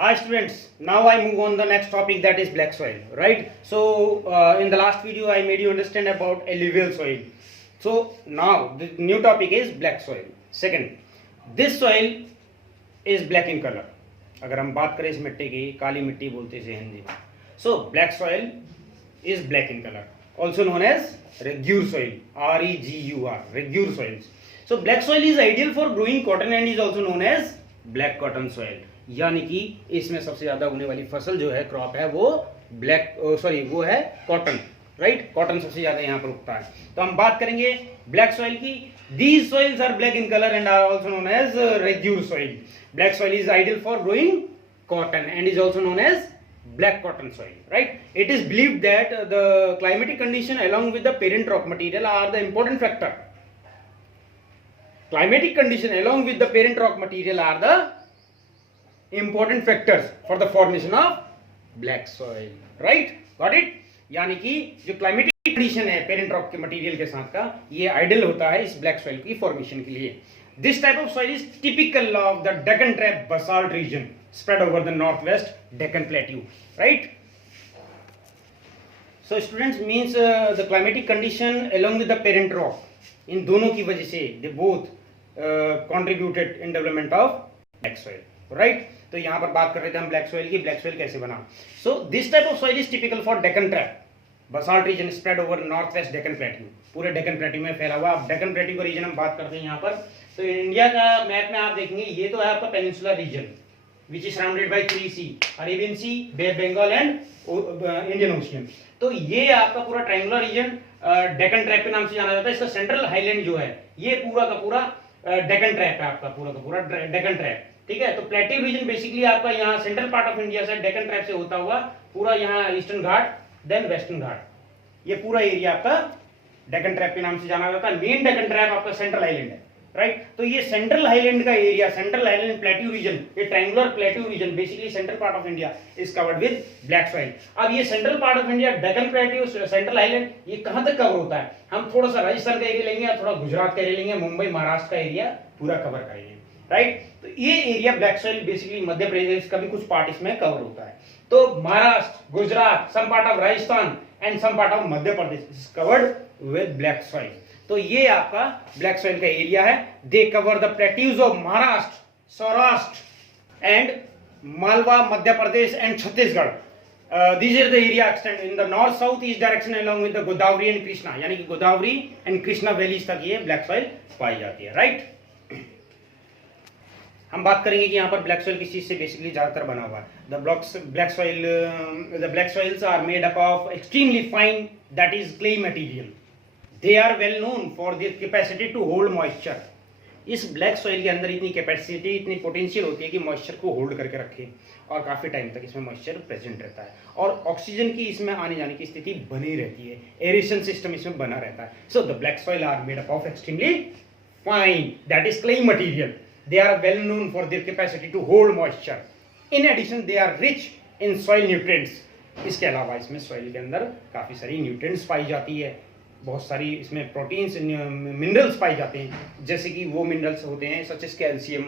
Hi students, now I move on the next topic, that is black soil, right? So in the last video I made you understand about alluvial soil. So now the new topic is black soil. Second, this soil is black in color. अगर हम बात करें इस मिट्टी की, काली मिट्टी बोलते हैं इसे हिंदी में. So black soil is black in color, also known as regur soil, R-E-G-U-R, regur soils. So black soil is ideal for growing cotton and is also known as black cotton soil. यानी कि इसमें सबसे ज्यादा उगने वाली फसल जो है, क्रॉप है, वो वो है कॉटन, राइट? कॉटन सबसे ज्यादा यहाँ पर उगता है. तो हम बात करेंगे ब्लैक सॉइल की. These soils are black in colour and are also known as regur soil. Black soil is ideal for growing cotton and is also known as black cotton soil, right? It is believed that the climatic condition along with the parent rock material are the important factor. Climatic condition along with the parent rock material are the important factors for the formation of black soil, right? Got it? यानी कि जो climatic condition है parent rock के material के साथ का, ये ideal होता है इस ब्लैक सॉइल की फॉर्मेशन के लिए. This type of soil is typical of the Deccan trap basalt region spread over the northwest Deccan Plateau, right? So students, means the climatic condition along with the parent rock, इन दोनों की वजह से they both contributed in development of black soil, right? तो यहाँ पर बात कर रहे थे हम ब्लैक सॉइल की. ब्लैक सॉइल कैसे बना? So this type of soil is typical for Deccan Trap basalt region spread over northwest Deccan Plateau. पूरे डेक्कन प्लेट्यू में फैला हुआ. अब डेक्कन प्लेट्यू का रीजन हम बात करते हैं यहाँ पर. तो इंडिया का मैप में आप देखेंगे, ये तो है आपका peninsular reason which is surrounded by 3 sea, Arabian Sea, Bay of Bengal and Indian Ocean. तो ये आपका पूरा ट्रायंगुलर रीजन डेक्कन ट्रैप के नाम से जाना जाता है. इसका सेंट्रल हाईलैंड जो है, ये पूरा का पूरा डेक्कन ट्रैप है, आपका पूरा का पूरा डेक्कन ट्रैप, ठीक है? तो प्लेट्यू रीजन बेसिकली आपका यहाँ सेंट्रल पार्ट ऑफ इंडिया से डेक्कन ट्रैप से होता हुआ पूरा यहाँ ईस्टर्न घाट, देन वेस्टर्न घाट, ये पूरा एरिया आपका डेक्कन ट्रैप के नाम से जाना जाता है. मेन डेक्कन ट्रैप आपका सेंट्रल हाईलैंड है, राइट? तो ये सेंट्रल हाईलैंड का area, central highland plateau region, ये triangular plateau region, basically central part of India is covered with black soil. अब ये central part of India, Deccan plateau, central highland, ये कहां तक कवर होता है? हम थोड़ा सा राजस्थान का एरिया लेंगे, थोड़ा गुजरात का एरिया लेंगे, मुंबई महाराष्ट्र का एरिया पूरा कवर करेंगे, राइट? तो ये area black soil basically Madhya Pradesh का भी कुछ पार्ट इसमें कवर होता है. तो Maharashtra, Gujarat, some part of Rajasthan and some part of Madhya Pradesh is covered with black soil. तो ये आपका ब्लैक सॉइल का एरिया है. They cover the plateaus of Maharashtra, Saurashtra and Malwa, Madhya Pradesh and Chhattisgarh. These are the area extend in the north south east direction along with the Godavari and Krishna, यानी कि Godavari and Krishna valleys तक ये black soil पाई जाती है, राइट? हम बात करेंगे कि यहाँ पर ब्लैक सॉइल किस चीज से बेसिकली ज्यादातर बना हुआ है. The black soils are made up of extremely fine, that is clay material. They are well known for their capacity to hold moisture. इस ब्लैक सॉइल के अंदर इतनी कैपेसिटी, इतनी पोटेंशियल होती है कि मॉइस्चर को होल्ड करके रखे और काफी टाइम तक इसमें मॉइस्चर प्रेजेंट रहता है और ऑक्सीजन की इसमें आने जाने की स्थिति बनी रहती है. एरेशन सिस्टम इसमें बना रहता है. So the black soil are made up of extremely fine, that is clay material. They are well known for their capacity to hold moisture. In addition they are rich in soil nutrients. इसके अलावा इसमें soil के अंदर काफी सारी nutrients पाई जाती है, बहुत सारी इसमें प्रोटीन्स, मिनरल्स पाए जाते हैं, जैसे कि वो मिनरल्स होते हैं such as calcium,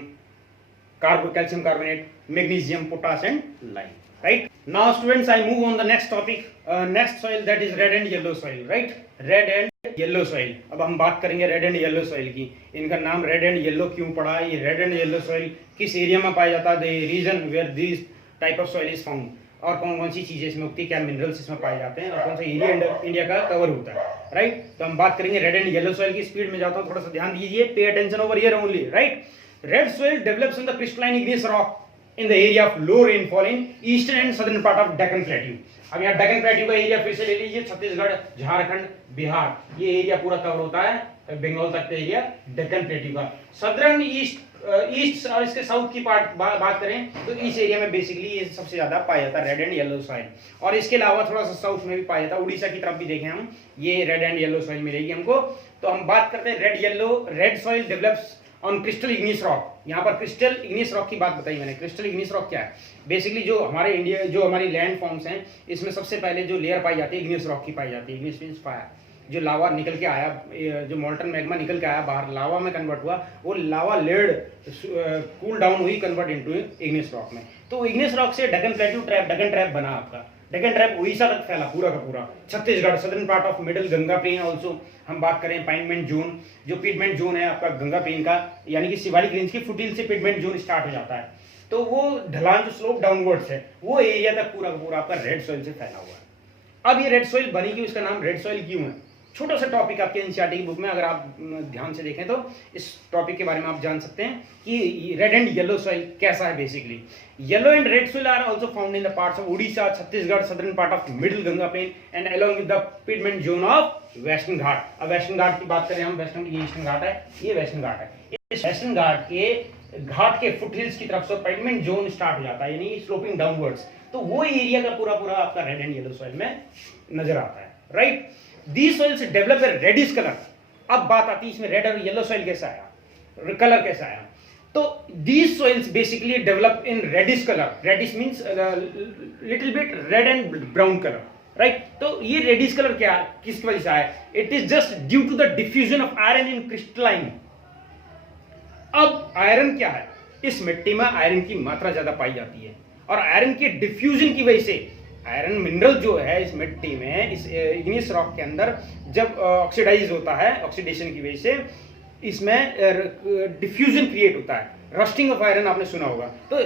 calcium carbonate, magnesium, potash and lime, right? Now students, I move on the next topic, next soil, that is red and yellow soil, right? Red and yellow soil. अब हम बात करेंगे red and yellow soil की. इनका नाम red and yellow क्यों पड़ा? ये रेड एंड येलो सॉइल किस एरिया में पाया जाता है? The region where this type of soil is found, और कौन कौन सी चीजें इसमें उगती, क्या मिनरल्स इसमें पाए जाते हैं, और कौन सा एरिया इंडिया का कवर होता है, राइट? तो हम बात करेंगे रेड एंड येलो सॉइल की. स्पीड में जाता हूं, थोड़ा सा ध्यान दीजिए. Pay attention over here only, right? Red soil develops in the crystalline igneous rock in the area of low rainfall in eastern and southern part of Deccan plateau. अब यहाँ डेक्कन प्लेट्यू का एरिया फिर से ले लीजिए, छत्तीसगढ़, झारखंड, बिहार, ये एरिया पूरा कवर होता है, बंगाल तक का एरिया डेक्कन प्लेट्यू का. सदर्न ईस्ट और इसके साउथ की बात करें तो इस एरिया में बेसिकली ये सबसे ज्यादा पाया जाता है रेड एंड येलो सॉइल. और इसके अलावा थोड़ा सा साउथ में भी पाया जाता है, उड़ीसा की तरफ भी देखें हम, ये रेड एंड येलो सॉइल मिलेगी हमको. तो हम बात करते हैं red yellow. Red soil develops on crystal igneous rock. यहाँ पर क्रिस्टल इग्नियस रॉक की बात बताई मैंने. क्रिस्टल इग्नियस रॉक क्या है? बेसिकली जो हमारे इंडिया, जो हमारी लैंड फॉर्म्स हैं, इसमें सबसे पहले जो लेयर पाई जाती है इग्नियस रॉक की पाई जाती है. इग्नियस मींस फायर, जो लावा निकल के आया, जो मोल्टन मैग्मा निकल के आया बाहर, लावा में कन्वर्ट हुआ, वो लावा लेड कूल डाउन हुई, कन्वर्ट इनटू इग्नियस रॉक में. तो इग्नियस रॉक से डगन ट्रैप बना आपका। डगन ट्रैप उड़ीसा तक फैला पूरा का पूरा, Chhattisgarh, southern part of middle Ganga plain also. हम बात करें पिटमेंट जोन, जो पिटमेंट जोन है आपका गंगा प्लेन का, यानी कि शिवालिक रेंज की फुटिल से पिटमेंट जोन स्टार्ट हो जाता है, तो वो ढलान जो स्लोप डाउनवर्ड्स है वो एरिया तक पूरा का पूरा आपका रेड सॉइल से फैला हुआ है। अब ये रेड सॉइल बनी क्यों, इसका नाम रेड सॉइल क्यों है? छोटा सा टॉपिक आपके एनसीईआरटी की बुक में अगर आप ध्यान से देखें तो इस टॉपिक के बारे में आप जान सकते हैं कि रेड एंड येलो सॉइल कैसा है। Basically yellow and red soil are also found in the parts of Orissa, Chhattisgarh, southern part of middle Ganga plain and along with the piedmont zone of western Ghat. अब वेस्टर्न घाट की बात करें हम, वेस्टर्न की eastern घाट है, ये वेस्टर्न घाट है। इस वेस्टर्न घाट के फुटहिल्स की तरफ से पिटमेंट जोन स्टार्ट हो जाता है, यानी स्लोपिंग डाउनवर्ड्स, तो वो एरिया का पूरा पूरा आपका रेड एंड येलो सॉइल में नजर आता है, right. These soils develop a reddish color। अब बात आती है इसमें रेड और येलो सॉइल कैसा आया, कलर कैसा आया। तो these soils basically develop in reddish color। reddish means little bit red and brown color, right। तो ये reddish color क्या किस वजह से आया? It is just due to the diffusion of iron in crystalline। अब आयरन क्या है, इस मिट्टी में आयरन की मात्रा ज्यादा पाई जाती है, और आयरन के डिफ्यूजन की वजह से आयरन मिनरल जो है इस मिट्टी में, इस इग्नियस रॉक के अंदर जब ऑक्सीडाइज होता है, ऑक्सीडेशन की वजह से इसमें डिफ्यूजन क्रिएट होता है, रस्टिंग ऑफ आयरन आपने सुना होगा। तो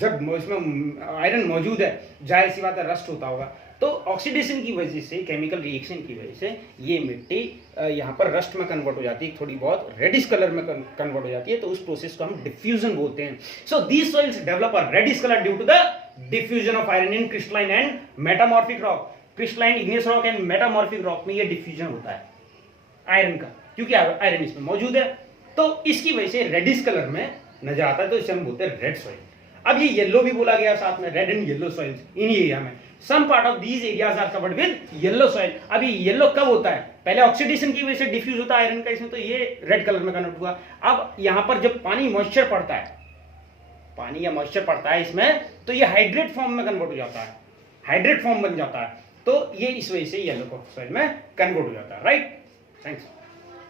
जब इसमें आयरन मौजूद है, जाहिर सी बात है रस्ट होता होगा, तो ऑक्सीडेशन की वजह से, केमिकल रिएक्शन की वजह से ये मिट्टी यहाँ पर रस्ट में कन्वर्ट हो जाती है, थोड़ी बहुत रेडिश कलर में कन्वर्ट हो जाती है, तो उस प्रोसेस को हम डिफ्यूजन बोलते हैं। So these soils develop a reddish colour due to the diffusion of iron in crystalline and metamorphic rock. Crystalline, igneous rock and metamorphic rock में ये डिफ्यूजन होता है आयरन का, क्योंकि आयरन इसमें मौजूद है, तो इसकी वजह से रेडिश कलर में नजर आता है, तो इसे हम बोलते हैं रेड सॉइल। अब ये येलो भी बोला गया साथ में, red and yellow soils in area में। Some part of these areas are covered with yellow soil. अब ये येलो कब होता है? पहले ऑक्सीडेशन की वजह से डिफ्यूज होता है आयरन का इसमें, तो ये रेड कलर में कन्वर्ट हुआ। अब यहाँ पर जब पानी मॉइस्चर पड़ता है, पानी या मॉइस्चर पड़ता है इसमें, तो ये हाइड्रेट फॉर्म में कन्वर्ट हो जाता है, हाइड्रेट फॉर्म बन जाता है, तो ये इस वजह से येलो सॉइल में कन्वर्ट हो जाता है, राइट। थैंक्स।